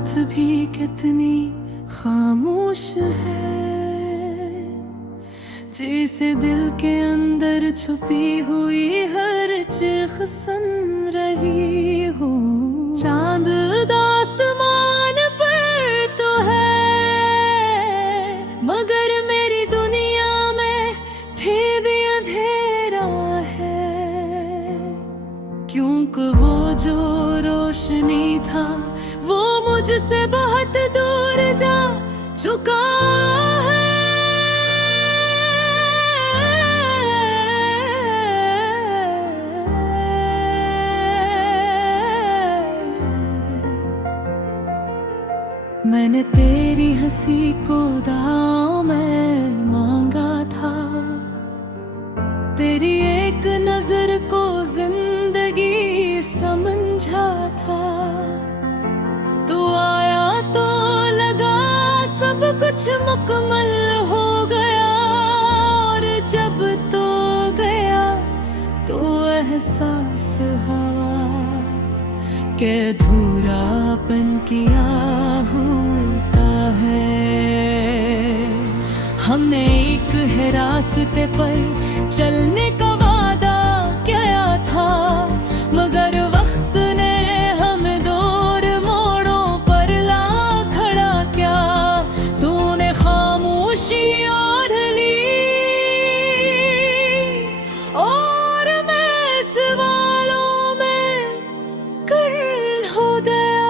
बात भी कितनी खामोश है, जैसे दिल के अंदर छुपी हुई हर चीख सुन रही हो। चांद आसमान पर तो है, मगर मेरी दुनिया में फिर भी अंधेरा है, क्योंकि वो जो रोशनी था वो मुझसे बहुत दूर जा चुका है। मैंने तेरी हंसी को दांव में मांगा था, तेरी एक नजर को जिंदगी समझा था। तू आया तो लगा सब कुछ मुकम्मल हो गया, और जब तो गया तो एहसास हुआ कि अधूरापन किया होता है। हमने एक है रास्ते पर चलने का वादा किया था, मगर वक्त ने हमें दूर मोड़ों पर ला खड़ा किया। तूने खामोशी ओढ़ ली और मैं सवालों में कर हो गया।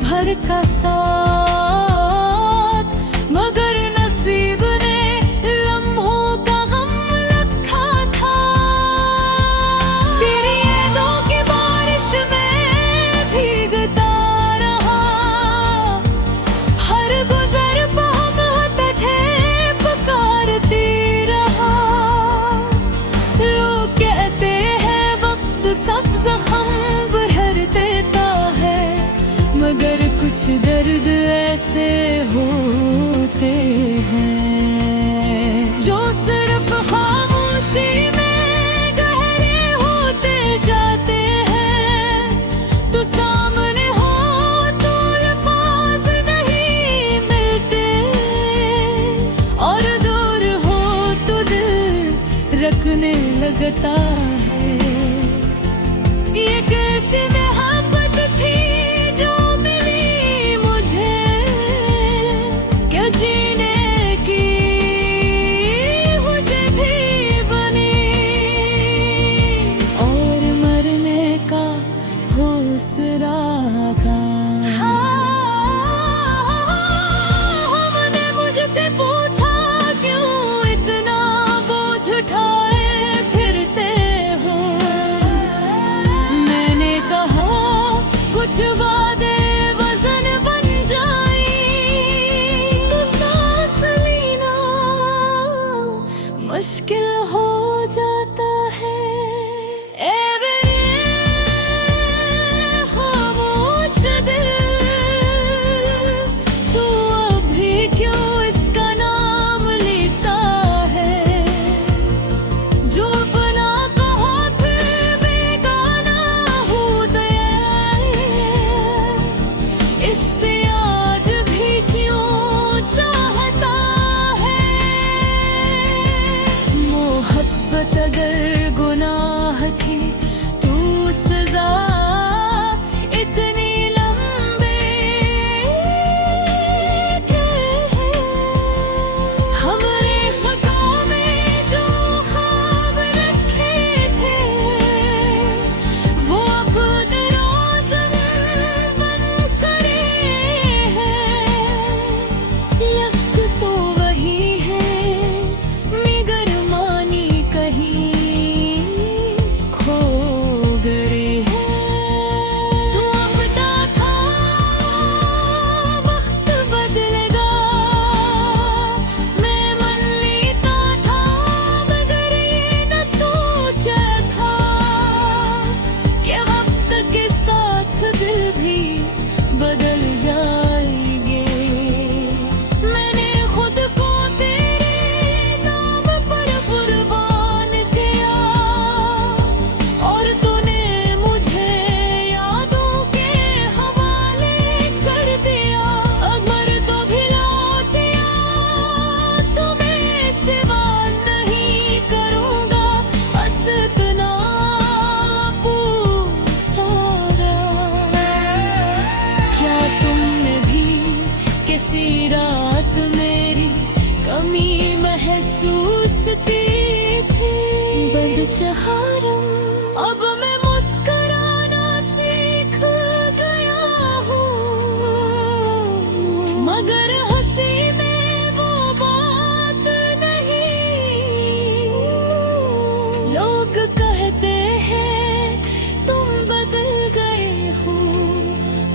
भर का साथ, मगर नसीब ने लम्हों का गम रखा था। तेरी यादों की बारिश में भीगता रहा, हर गुजर पल तुझे पुकारती रहा। लोग कहते हैं वक्त सब जख्म भर देता है, मगर कुछ दर्द ऐसे होते हैं जो सिर्फ खामोशी में गहरे होते जाते हैं। तो सामने हो तो अल्फाज नहीं मिलते, और दूर हो तो दिल रखने लगता है। ये कैसी मोहब्बत थी जो मिली मुझे, क्या जीने की मुझे भी बनी, और मरने का हौसला था। हमने मुझसे पूछा क्यों इतना बोझ उठाए फिरते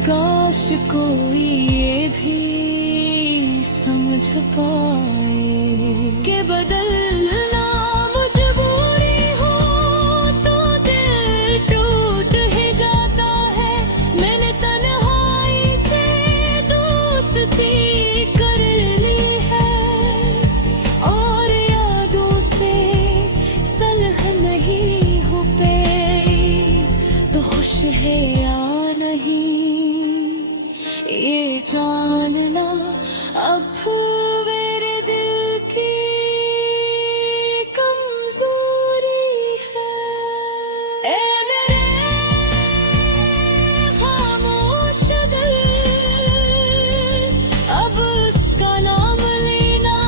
काश कोई ये भी समझ पाए कि बदलना मजबूरी हो तो दिल टूट ही जाता है। मैंने तन्हाई से दोस्ती कर ली है और यादों से सलह नहीं हो पे तो खुश है या नहीं ये जानना अब मेरे दिल की कमजोरी है। ए मेरे खामोश दिल, अब उसका नाम लेना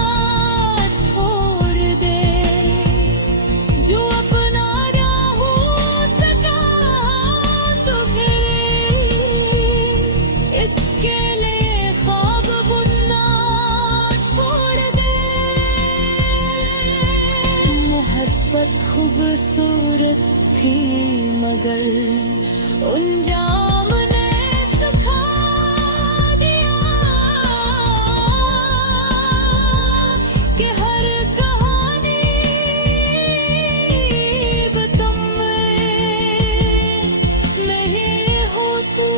छोड़ दे। जो अपना ना हो सका तो फिर इसके लिए ख्वाब बुनना छोड़ दे। मोहब्बत खूबसूरत थी मगर अंजाम ने सुखा दिया कि हर कहानी बतम में ही होती।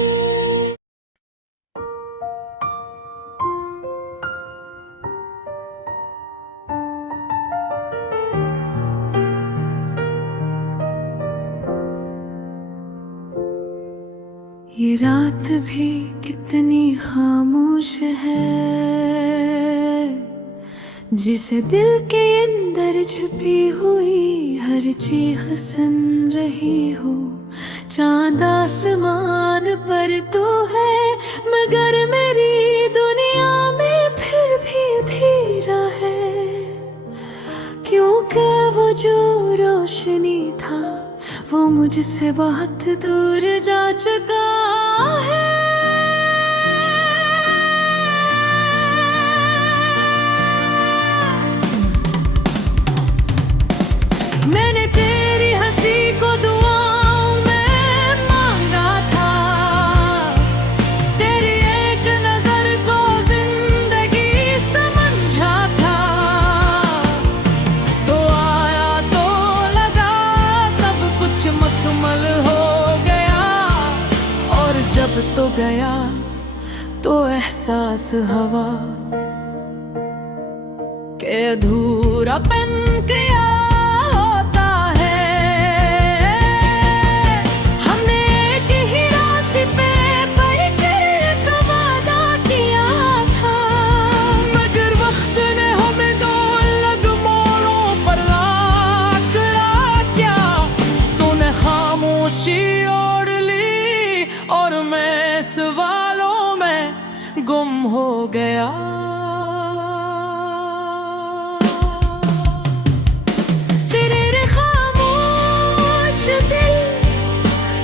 ये रात भी कितनी खामोश है, जिसे दिल के अंदर छुपी हुई हर चीख सुन रही हो। चांद आसमान पर तो है मगर मेरी दुनिया में फिर भी अंधेरा है, क्योंकि वो जो रोशनी था वो मुझसे बहुत दूर जा चुका है। मैंने तेरी हंसी को दुआओं में मांगा था, तेरी एक नजर को जिंदगी समझा था। तो आया तो लगा सब कुछ मुकम्मल हो गया, और जब तो गया तो एहसास हवा के अधूरापन किया होता है। हमने एक ही रास्ते पे बढ़कर एक वादा किया था, मगर वक्त ने हमें दो अलग मोड़ों पर आकड़ा क्या। तूने खामोशी ओढ़ ली और मैं सवालों में गुम हो गया। तेरे खामोश दिल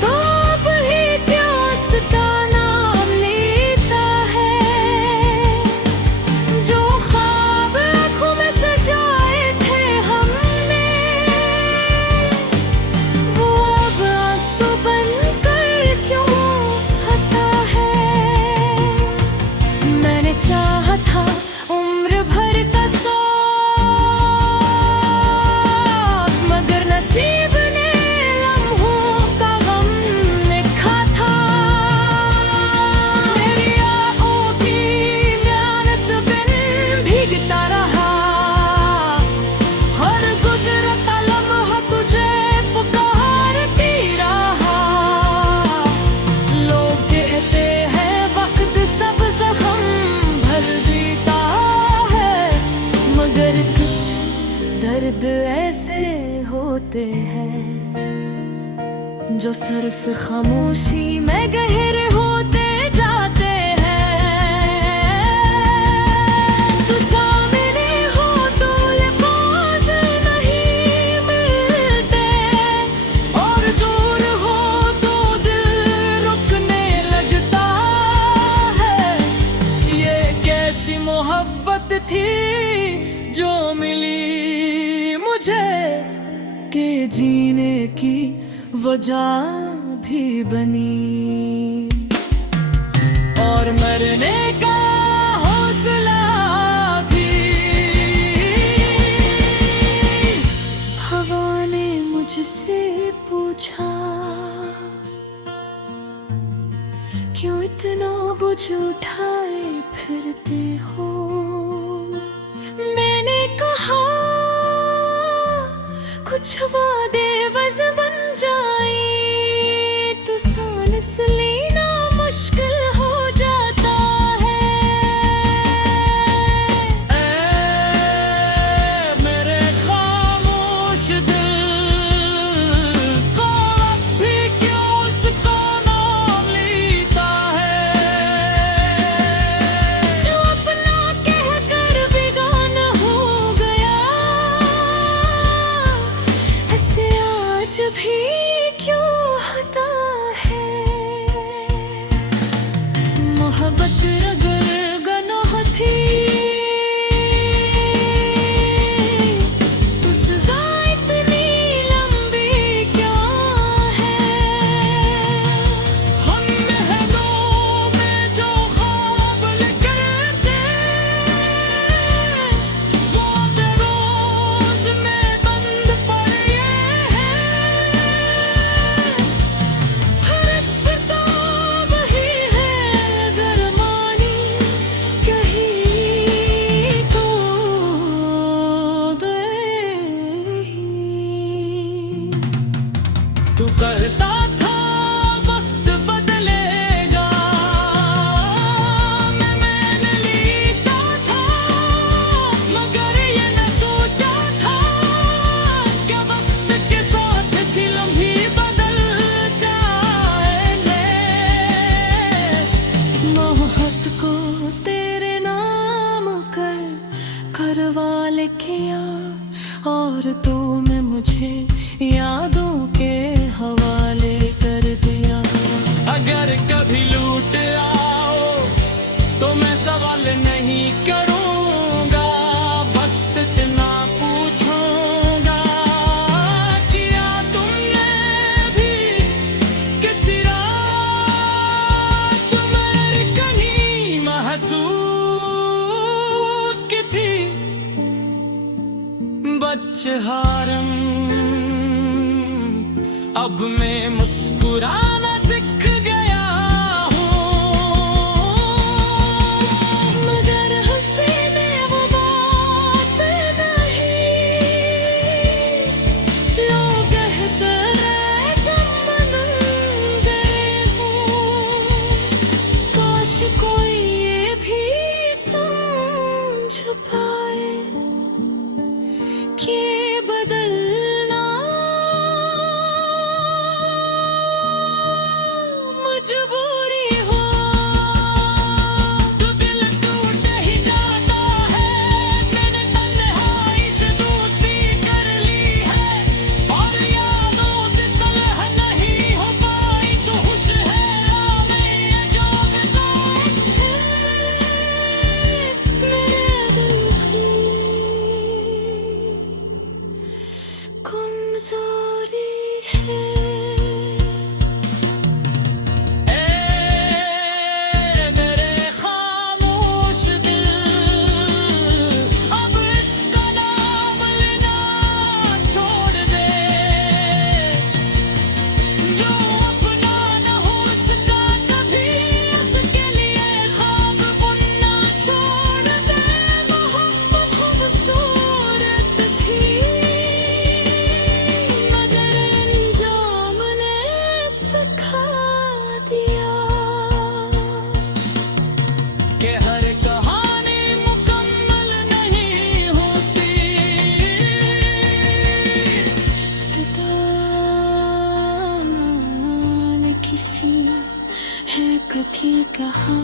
तो अब ही क्यों उसका नाम लेता है। जो ख्वाब आँखों में सजाए थे हमने वो अब आंसू बनकर क्यों आता है। मैंने चाहा था उम्र भर का साथ, मगर नसीब ने लम्हों का गम लिखा था। मेरी आँखों की म्यानस बिन भीगता रहा, हर गुजरता लम्हा तुझे पुकारती रहा। लोग कहते हैं वक्त सब जख्म भर देता है, मगर कुछ दर्द ऐसे होते हैं जो सिर्फ खामोशी में गहरे होते जाते हैं। तू सामने हो तो लफ्ज़ नहीं मिलते, और दूर हो तो दिल रुकने लगता है। ये कैसी मोहब्बत थी जो मिली मुझे के जीने की वजह भी बनी। कितना बुझ उठाए फिरते हो। मैंने कहा कुछ वादे वज़ बन जाए तो सांस लेना मुश्किल हो जाता है। ऐ मेरे खामोश दिल को अब भी क्यों उसका नाम लेता है। जो अपना कहकर बेगाना हो गया, ऐसे आज भी क्यों होता है। मोहब्बत अगर गनाह थी तो सज़ा इतनी लंबी क्या है। हम महलों में जो ख्वाब लेकर थे वो रोज में बंद पड़े हैं। हर एक फिदा वही है अगर मानी कहीं तो दे ही। तू कहता था वक्त बदलेगा, मैं मान लेता था, मगर ये न सोचा था कि वक्त के साथ दिल भी बदल जाएंगे। मोहब्बत को तेरे नाम कर करवा ले किया और तूने मुझे यादों के हवाले कर दिया। अगर कभी लूट आओ तो मैं सवाल नहीं करूंगा, बस इतना पूछूंगा किया तुमने भी किसी रात मेरी कहीं महसूस की थी। बच्चहारम अब मैं मुस्कुराना सीख गया हूँ, मगर हंसी में वो बात नहीं। लोग कहते तुम बदल गए हो, काश कोई ये भी समझ पाए कि बदलना मजबूरी हो। तो दिल टूट ही जाता है। मैंने तन्हाई से दोस्ती कर ली है और यादों से सलह नहीं हो पाई, तो खुश है मैं ये जो बिताए। मेरे दिल की कमजोरी है। ऐ मेरे खामोश दिल अब इसका नाम लेना छोड़ दे। जो अपना न हो सका कभी उसके लिए ख्वाब बुनना छोड़ दे। मोहब्बत खूबसूरत थी मगर अंजाम ने सिखा दिया कि हर कहानी मुकम्मल नहीं होती। कितान किसी है कथी कहा।